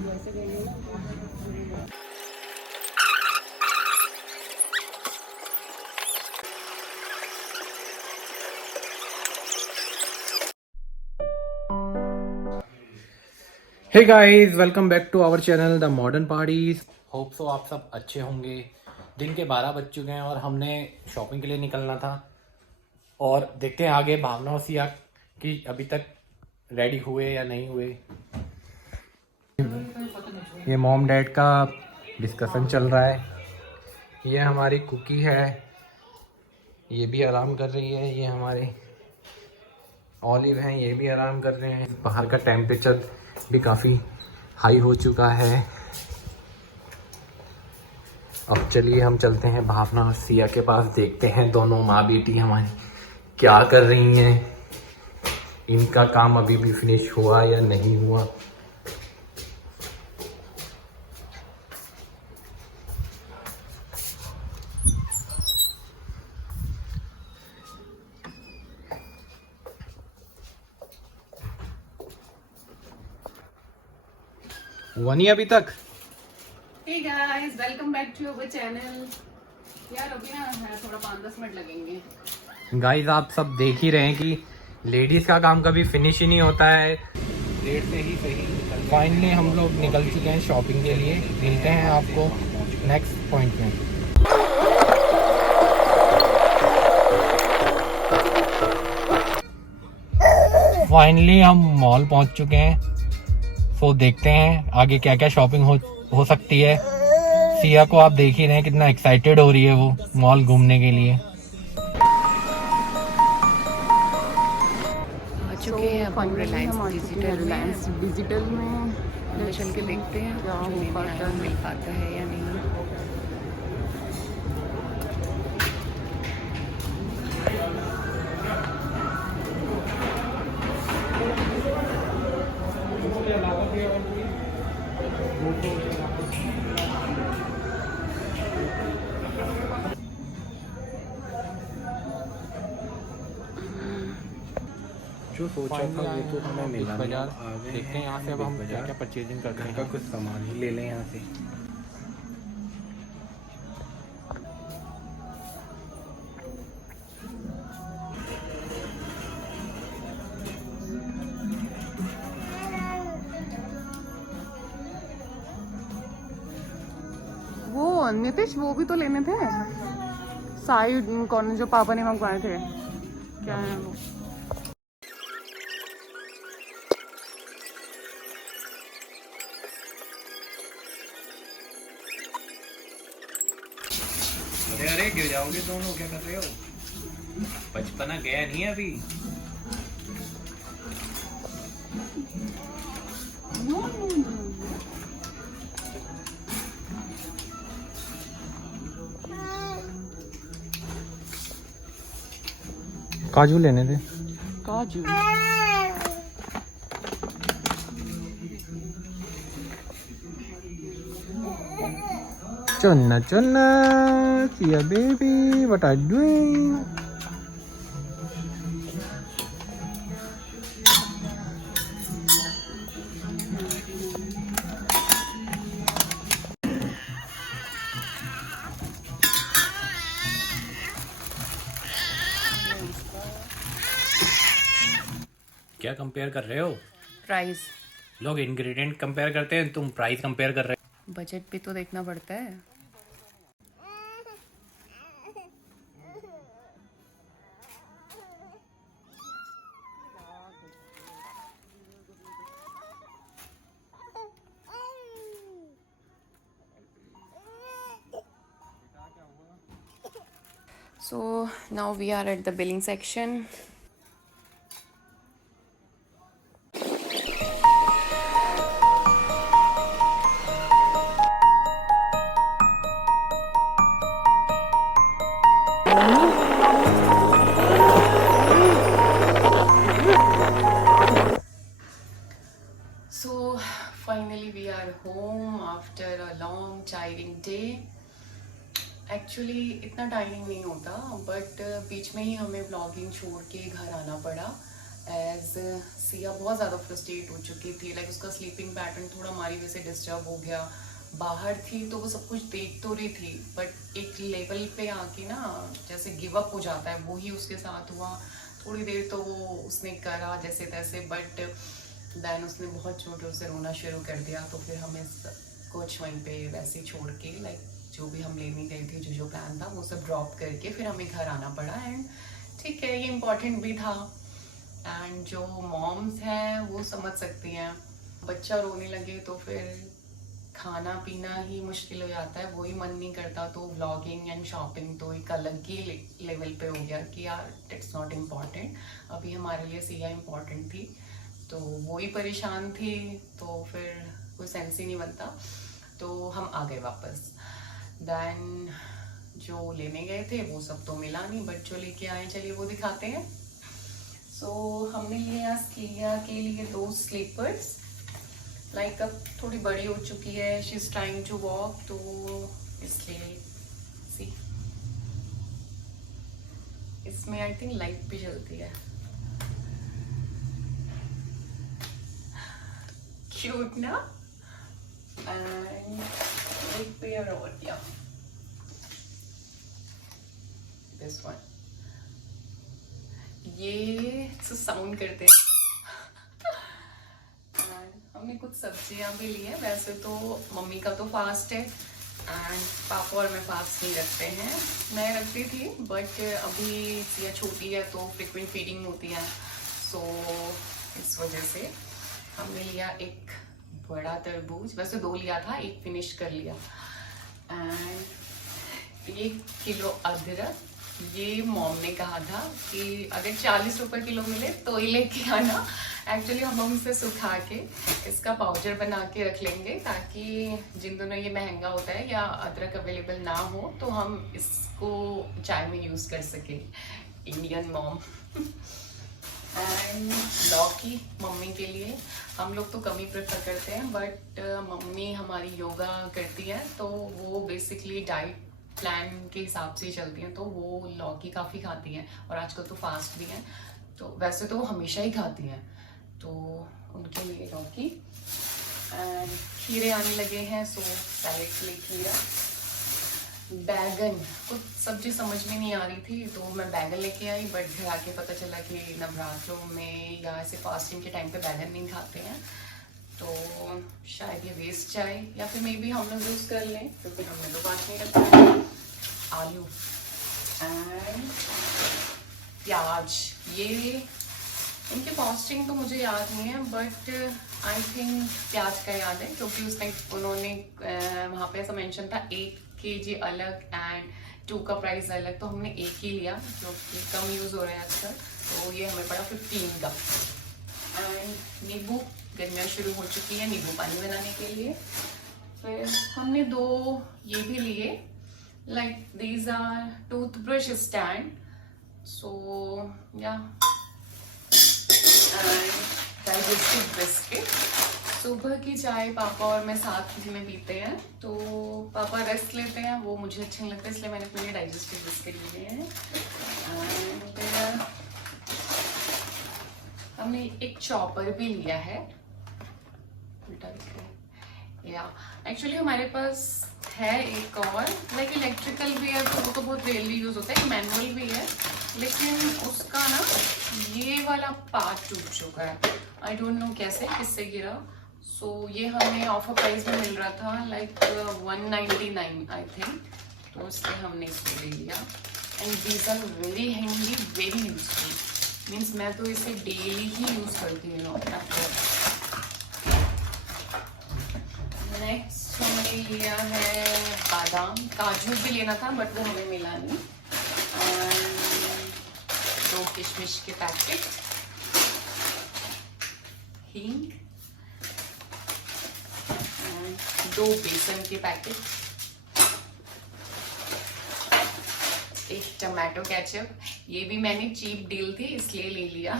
Hey guys, welcome back to our channel the modern parties. Hope so आप सब अच्छे होंगे। दिन के 12 बज चुके हैं और हमने शॉपिंग के लिए निकलना था। और देखते हैं आगे भावना और सिया कि अभी तक रेडी हुए या नहीं हुए। ये मॉम डैड का डिस्कशन चल रहा है। ये हमारी कुकी है, ये भी आराम कर रही है। ये हमारे ऑलिव हैं, ये भी आराम कर रहे हैं। बाहर का टेम्परेचर भी काफ़ी हाई हो चुका है। अब चलिए हम चलते हैं भावना और सिया के पास, देखते हैं दोनों माँ बेटी हमारी क्या कर रही हैं। इनका काम अभी भी फिनिश हुआ या नहीं हुआ। हुआ नहीं अभी तक। Hey guys, welcome back to our channel. यार अभी ना है थोड़ा 5-10 मिनट लगेंगे। गाइस आप सब देख ही रहे हैं कि लेडीज का काम कभी फिनिश ही नहीं होता है। देर से ही सही। फाइनली हम लोग निकल चुके हैं शॉपिंग के लिए। मिलते हैं आपको नेक्स्ट पॉइंट में। फाइनली हम मॉल पहुंच चुके हैं। तो देखते हैं आगे क्या क्या शॉपिंग हो सकती है। सिया को आप देख ही रहे हैं कितना एक्साइटेड हो रही है वो मॉल घूमने के लिए। आ चुके हैं अब हम रिलायंस डिजिटल में। चल के देखते हैं क्या मिल पाता है या नहीं। जो सोचा था वो तो हमें मिला नहीं। देखते हैं यहाँ से अब हम क्या क्या परचेजिंग करते हैं। कुछ सामान ही ले लें यहाँ से। वो नितिश वो भी तो लेने थे साइड कॉर्नर जो पापा ने मंगवाए थे। क्या है वो? अरे अरे गिर जाओगे दोनों, क्या कर रहे हो? बचपना गया नहीं है अभी। काजू लेने थे। काजू चुन्ना चुन्ना Siya baby, what are doing? क्या कंपेयर कर रहे हो? प्राइस। लोग इंग्रेडिएंट कंपेयर करते हैं, तुम प्राइस कंपेयर कर रहे हो। बजट भी तो देखना पड़ता है। So now we are at the billing section. So finally we are home after a long tiring day. Actually इतना टाइमिंग नहीं होता बट बीच में ही हमें व्लॉगिंग छोड़ के घर आना पड़ा एज सिया बहुत ज़्यादा फ्रस्ट्रेट हो चुकी थी, लाइक उसका स्लीपिंग पैटर्न थोड़ा हमारी वजह से डिस्टर्ब हो गया। बाहर थी तो वो सब कुछ देख तो रही थी, बट एक लेवल पे आके ना जैसे गिव अप हो जाता है, वो ही उसके साथ हुआ। थोड़ी देर तो वो उसने करा जैसे तैसे, बट देन उसने बहुत जोरों से रोना शुरू कर दिया। तो फिर हमें कुछ वहीं पे वैसे ही छोड़ के, लाइक जो भी हम लेने गए थे, जो प्लान था वो सब ड्रॉप करके फिर हमें घर आना पड़ा। एंड ठीक है, ये इम्पोर्टेंट भी था। एंड जो मॉम्स हैं वो समझ सकती हैं, बच्चा रोने लगे तो फिर खाना पीना ही मुश्किल हो जाता है, वही मन नहीं करता। तो व्लॉगिंग एंड शॉपिंग तो एक अलग ही लेवल पे हो गया कि यार इट्स नॉट इम्पॉर्टेंट, अभी हमारे लिए सिया इम्पॉर्टेंट थी, तो वो ही परेशान थी, तो फिर कोई सेंस ही नहीं बनता। तो हम आ गए वापस। देन जो लेने गए थे वो सब तो मिला नहीं, बट जो लेके आए चलिए वो दिखाते हैं। सो हमने लिया सिया के लिए 2 स्लीपर्स, लाइक अब थोड़ी बड़ी हो चुकी है, she is trying to walk, तो इसलिए सी इसमें आई थिंक लाइट भी जलती है। क्यूट ना। एंड एक पेयर और दिया, दिस वन, ये साउंड करते हैं। हमने कुछ सब्जियां भी ली है, वैसे तो मम्मी का तो फास्ट है एंड पापा और मैं फास्ट नहीं रखते हैं, मैं रखती थी, बट अभी सिया छोटी है तो फ्रिक्वेंट फीडिंग होती है, सो इस वजह से हमने लिया एक बड़ा तरबूज, वैसे 2 लिया था, एक फिनिश कर लिया। एंड 1 किलो अदरक, ये मॉम ने कहा था कि अगर 40 रुपए किलो मिले तो ही लेके आना। एक्चुअली हम इसे सुखा के इसका पाउडर बना के रख लेंगे, ताकि जिन दिनों ये महंगा होता है या अदरक अवेलेबल ना हो तो हम इसको चाय में यूज़ कर सके। Indian mom. एंड लौकी मम्मी के लिए, हम लोग तो कम ही प्रेफर करते हैं, बट मम्मी हमारी योगा करती है तो वो बेसिकली डाइट प्लान के हिसाब से चलती हैं, तो वो लौकी काफ़ी खाती हैं, और आजकल तो फास्ट भी हैं, तो वैसे तो वो हमेशा ही खाती हैं, तो उनके लिए लौकी। एंड खीरे आने लगे हैं, सो सैलेड के लिए खीरा। बैगन, कुछ सब्जी समझ में नहीं आ रही थी तो मैं बैगन लेके आई, बट घर आके पता चला कि नवरात्रों में या ऐसे फास्टिंग के टाइम पे बैगन नहीं खाते हैं, तो शायद ये वेस्ट जाए, या फिर मे बी हम लोग यूज़ कर लें, क्योंकि हमने तो बात नहीं रखा है। आलू एंड प्याज, ये इनके कॉस्टिंग तो मुझे याद नहीं है, बट आई थिंक प्याज का याद है, क्योंकि उसने उन्होंने वहाँ पे ऐसा मेंशन था 1 kg अलग एंड 2 का प्राइस अलग, तो हमने 1 ही लिया जो कि कम यूज़ हो रहा है आजकल, तो ये हमें पड़ा 15 का। एंड नींबू, गर्मियाँ शुरू हो चुकी है, नींबू पानी बनाने के लिए। फिर हमने 2 ये भी लिए, like these are toothbrush stand, so या डाइजेस्टिव बिस्किट। सुबह की चाय पापा और मैं साथ में पीते हैं, तो पापा रेस्ट लेते हैं, वो मुझे अच्छे नहीं लगते, इसलिए मैंने अपने लिए डाइजेस्टिव बिस्किट लिए हैं। एंड हमने एक चॉपर भी लिया है, या एक्चुअली हमारे पास है एक और, लाइक इलेक्ट्रिकल भी है, तो वो तो बहुत रेयरली यूज होता है, मैनुअल भी है, लेकिन उसका ना ये वाला पार्ट टूट चुका है, आई डोंट नो कैसे, किससे गिरा। सो ये हमें ऑफर प्राइस में मिल रहा था, लाइक 199 आई थिंक, तो इसलिए हमने इसको ले लिया। And these are very handy, very useful, means मैं तो इसे डेली ही यूज करती हूँ। नेक्स्ट हमने लिया है बादाम, काजू भी लेना था बट वो हमें मिला नहीं। 2 किशमिश के पैकेट, हींग, 2 बेसन के पैकेट, एक टमाटो केचप, ये भी मैंने चीप डील थी इसलिए ले लिया,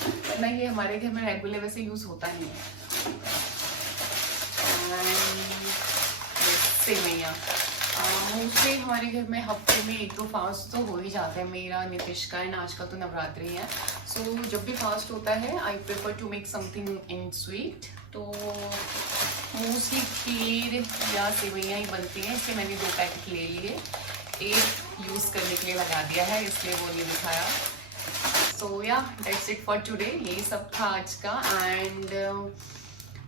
वरना ये हमारे घर में रेगुलर वैसे यूज होता नहीं है। सेवैयाँ, मोस्टली हमारे घर में हफ्ते में 1-2 फास्ट तो हो ही जाते हैं, मेरा, नितिश का, एंड आजकल तो नवरात्रि है, सो जब भी फास्ट होता है I prefer to make something in sweet, तो मोस्टली खीर या सेवइयाँ ही बनती हैं। इसके मैंने 2 पैकेट ले लिए, एक यूज़ करने के लिए लगा दिया है, इसलिए वो नहीं दिखाया। सो या दैट्स इट फॉर टुडे, यही सब था आज का। एंड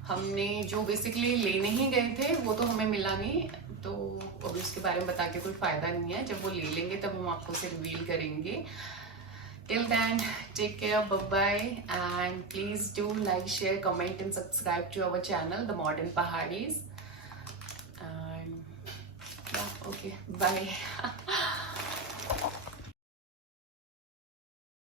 हमने जो बेसिकली लेने ही गए थे वो तो हमें मिला नहीं, तो अभी उसके बारे में बता के कोई फ़ायदा नहीं है। जब वो ले लेंगे तब हम आपको उसे रिवील करेंगे। Till then, take care, bye-bye, and please do like, share, comment and subscribe to our channel, The Modern Pahadis. And yeah, okay, bye.